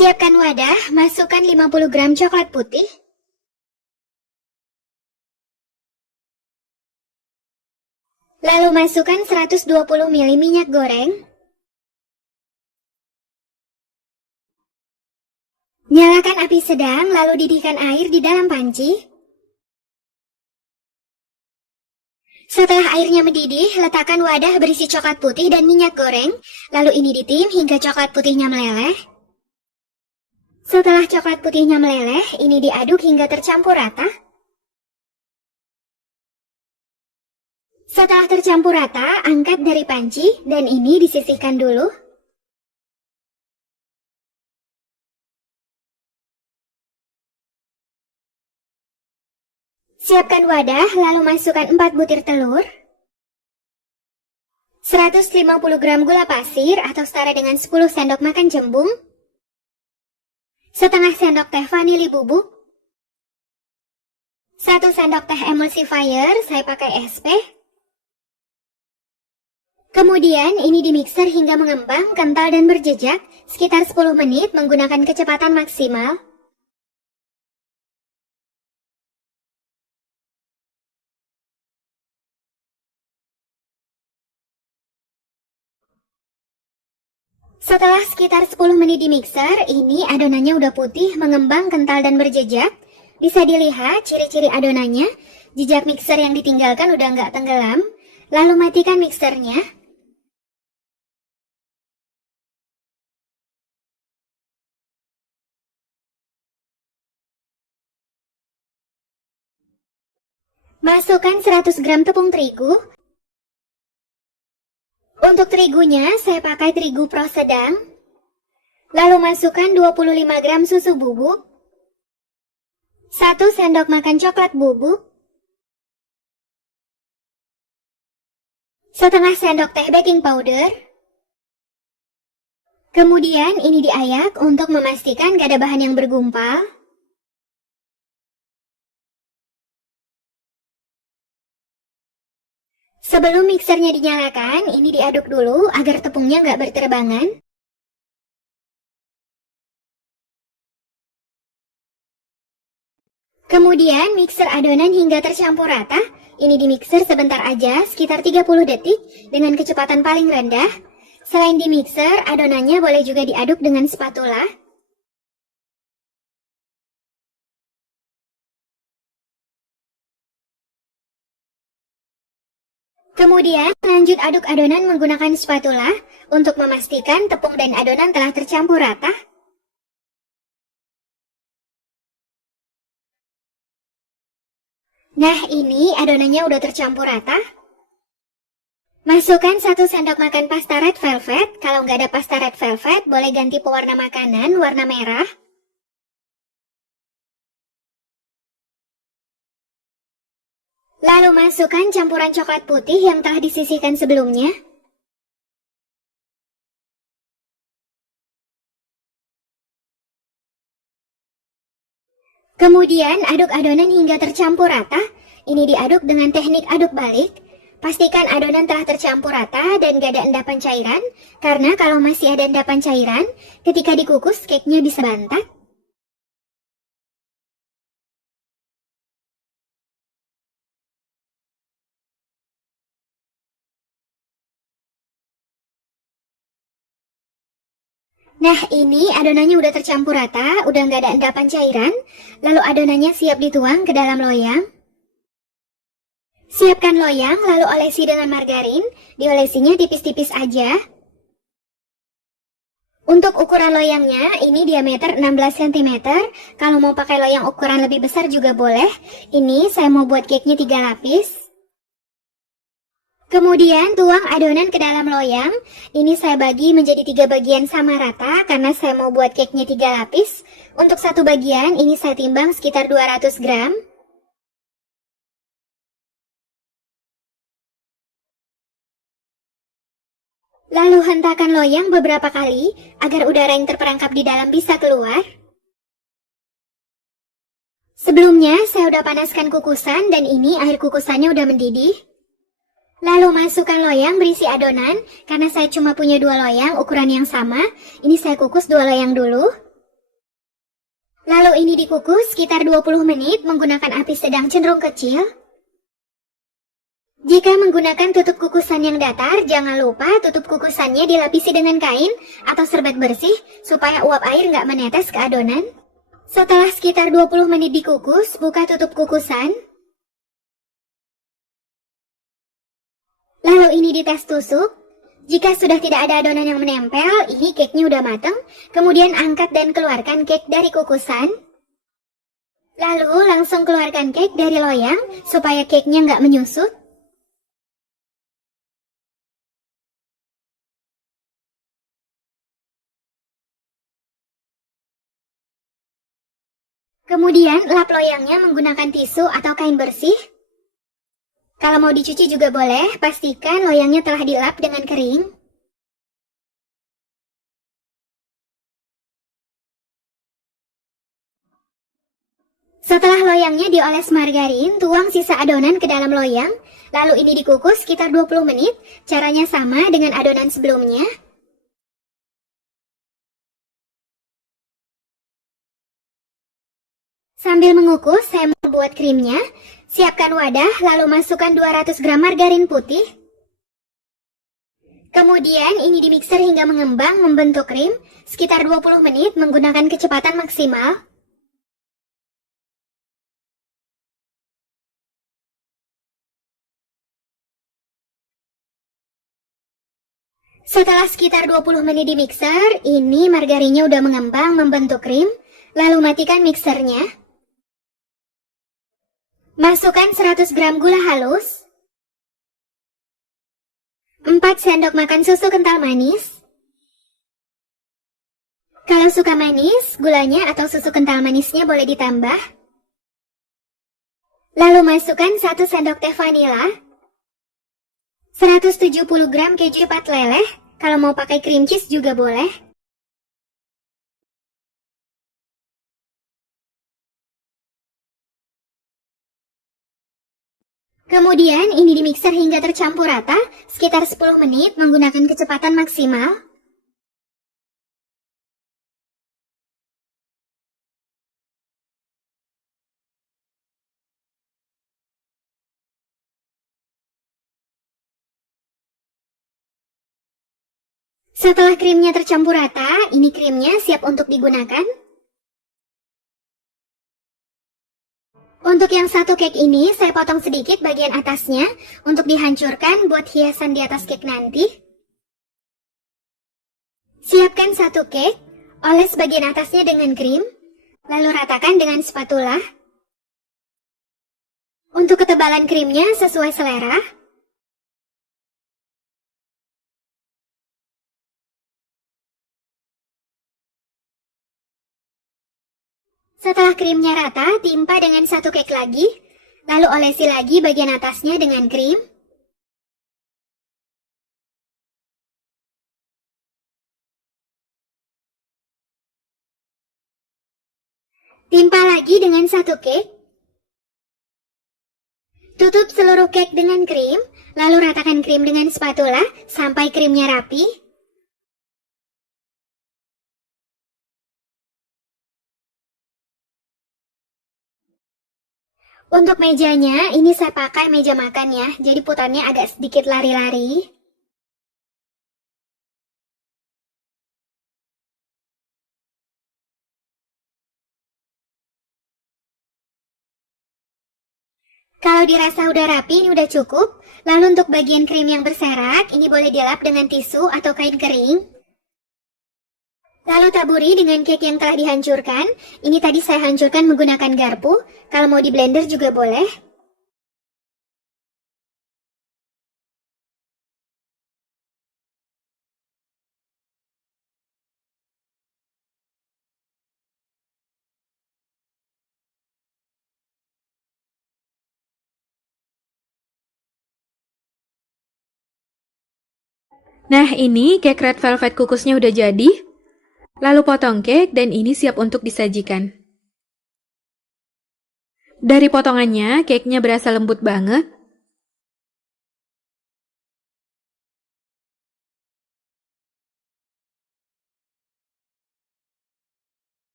Siapkan wadah, masukkan 50 gram coklat putih. Lalu masukkan 120 ml minyak goreng. Nyalakan api sedang, lalu didihkan air di dalam panci. Setelah airnya mendidih, letakkan wadah berisi coklat putih dan minyak goreng, lalu ini ditim hingga coklat putihnya meleleh. Setelah coklat putihnya meleleh, ini diaduk hingga tercampur rata. Setelah tercampur rata, angkat dari panci dan ini disisihkan dulu. Siapkan wadah, lalu masukkan 4 butir telur, 150 gram gula pasir atau setara dengan 10 sendok makan jembung, setengah sendok teh vanili bubuk, 1 sendok teh emulsifier, saya pakai SP. Kemudian ini dimixer hingga mengembang, kental dan berjejak, sekitar 10 menit menggunakan kecepatan maksimal. Setelah sekitar 10 menit di mixer, ini adonannya udah putih, mengembang, kental, dan berjejak. Bisa dilihat ciri-ciri adonannya, jejak mixer yang ditinggalkan udah nggak tenggelam. Lalu matikan mixernya. Masukkan 100 gram tepung terigu. Untuk terigunya, saya pakai terigu pro sedang. Lalu masukkan 25 gram susu bubuk, 1 sendok makan coklat bubuk, setengah sendok teh baking powder. Kemudian ini diayak untuk memastikan gak ada bahan yang bergumpal. Sebelum mixernya dinyalakan, ini diaduk dulu agar tepungnya nggak berterbangan. Kemudian mixer adonan hingga tercampur rata. Ini dimixer sebentar aja, sekitar 30 detik dengan kecepatan paling rendah. Selain dimixer, adonannya boleh juga diaduk dengan spatula. Kemudian, lanjut aduk adonan menggunakan spatula untuk memastikan tepung dan adonan telah tercampur rata. Nah, ini adonannya udah tercampur rata. Masukkan 1 sendok makan pasta red velvet. Kalau nggak ada pasta red velvet, boleh ganti pewarna makanan warna merah. Lalu masukkan campuran coklat putih yang telah disisihkan sebelumnya. Kemudian aduk adonan hingga tercampur rata. Ini diaduk dengan teknik aduk balik. Pastikan adonan telah tercampur rata dan gak ada endapan cairan. Karena kalau masih ada endapan cairan, ketika dikukus cake-nya bisa bantat. Nah, ini adonannya udah tercampur rata, udah nggak ada endapan cairan. Lalu adonannya siap dituang ke dalam loyang. Siapkan loyang, lalu olesi dengan margarin. Diolesinya tipis-tipis aja. Untuk ukuran loyangnya, ini diameter 16 cm. Kalau mau pakai loyang ukuran lebih besar juga boleh. Ini saya mau buat cake-nya 3 lapis. Kemudian tuang adonan ke dalam loyang. Ini saya bagi menjadi 3 bagian sama rata karena saya mau buat cake-nya 3 lapis. Untuk satu bagian ini saya timbang sekitar 200 gram. Lalu hentakan loyang beberapa kali agar udara yang terperangkap di dalam bisa keluar. Sebelumnya saya udah panaskan kukusan dan ini air kukusannya udah mendidih. Lalu masukkan loyang berisi adonan, karena saya cuma punya 2 loyang ukuran yang sama, ini saya kukus 2 loyang dulu. Lalu ini dikukus sekitar 20 menit menggunakan api sedang cenderung kecil. Jika menggunakan tutup kukusan yang datar, jangan lupa tutup kukusannya dilapisi dengan kain atau serbet bersih supaya uap air nggak menetes ke adonan. Setelah sekitar 20 menit dikukus, buka tutup kukusan. Lalu ini dites tusuk. Jika sudah tidak ada adonan yang menempel, ini cake-nya udah matang. Kemudian angkat dan keluarkan cake dari kukusan. Lalu langsung keluarkan cake dari loyang supaya cake-nya nggak menyusut. Kemudian lap loyangnya menggunakan tisu atau kain bersih. Kalau mau dicuci juga boleh, pastikan loyangnya telah dilap dengan kering. Setelah loyangnya dioles margarin, tuang sisa adonan ke dalam loyang, lalu ini dikukus sekitar 20 menit. Caranya sama dengan adonan sebelumnya. Sambil mengukus, saya membuat krimnya. Siapkan wadah, lalu masukkan 200 gram margarin putih. Kemudian ini dimixer hingga mengembang membentuk krim, sekitar 20 menit menggunakan kecepatan maksimal. Setelah sekitar 20 menit di mixer, ini margarinnya udah mengembang membentuk krim, lalu matikan mixernya. Masukkan 100 gram gula halus, 4 sendok makan susu kental manis. Kalau suka manis, gulanya atau susu kental manisnya boleh ditambah. Lalu masukkan 1 sendok teh vanila, 170 gram keju pat leleh, kalau mau pakai cream cheese juga boleh. Kemudian ini dimixer hingga tercampur rata, sekitar 10 menit menggunakan kecepatan maksimal. Setelah krimnya tercampur rata, ini krimnya siap untuk digunakan. Untuk yang satu cake ini, saya potong sedikit bagian atasnya untuk dihancurkan buat hiasan di atas cake nanti. Siapkan satu cake, oles bagian atasnya dengan krim, lalu ratakan dengan spatula. Untuk ketebalan krimnya sesuai selera. Setelah krimnya rata, timpa dengan satu cake lagi, lalu olesi lagi bagian atasnya dengan krim. Timpa lagi dengan satu cake. Tutup seluruh cake dengan krim, lalu ratakan krim dengan spatula sampai krimnya rapi. Untuk mejanya, ini saya pakai meja makan ya, jadi putarnya agak sedikit lari-lari. Kalau dirasa udah rapi, ini udah cukup. Lalu untuk bagian krim yang berserak, ini boleh dilap dengan tisu atau kain kering. Lalu taburi dengan cake yang telah dihancurkan. Ini tadi saya hancurkan menggunakan garpu. Kalau mau di blender juga boleh. Nah, ini cake red velvet kukusnya udah jadi. Lalu potong cake dan ini siap untuk disajikan. Dari potongannya, cake-nya berasa lembut banget.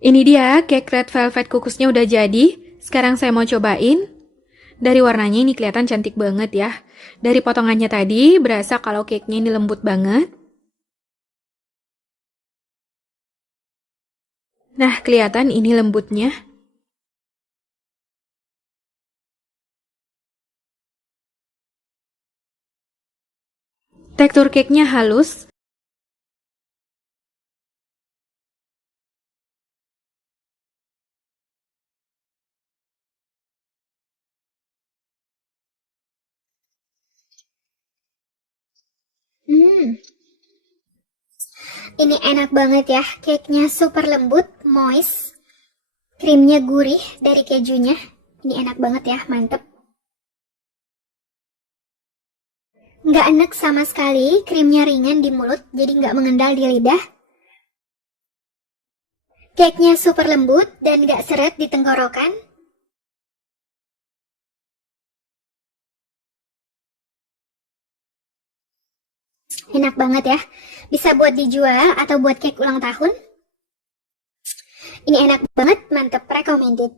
Ini dia cake red velvet kukusnya udah jadi. Sekarang saya mau cobain. Dari warnanya ini kelihatan cantik banget ya. Dari potongannya tadi berasa kalau cake-nya ini lembut banget. Nah, kelihatan ini lembutnya. Tekstur cake-nya halus. Ini enak banget ya, cake-nya super lembut, moist, krimnya gurih dari kejunya. Ini enak banget ya, mantep. Nggak enek sama sekali, krimnya ringan di mulut, jadi nggak mengendal di lidah. Cake-nya super lembut dan nggak seret di tenggorokan. Enak banget ya, bisa buat dijual atau buat cake ulang tahun. Ini enak banget, mantep, recommended.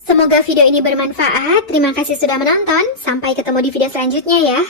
Semoga video ini bermanfaat. Terima kasih sudah menonton. Sampai ketemu di video selanjutnya ya.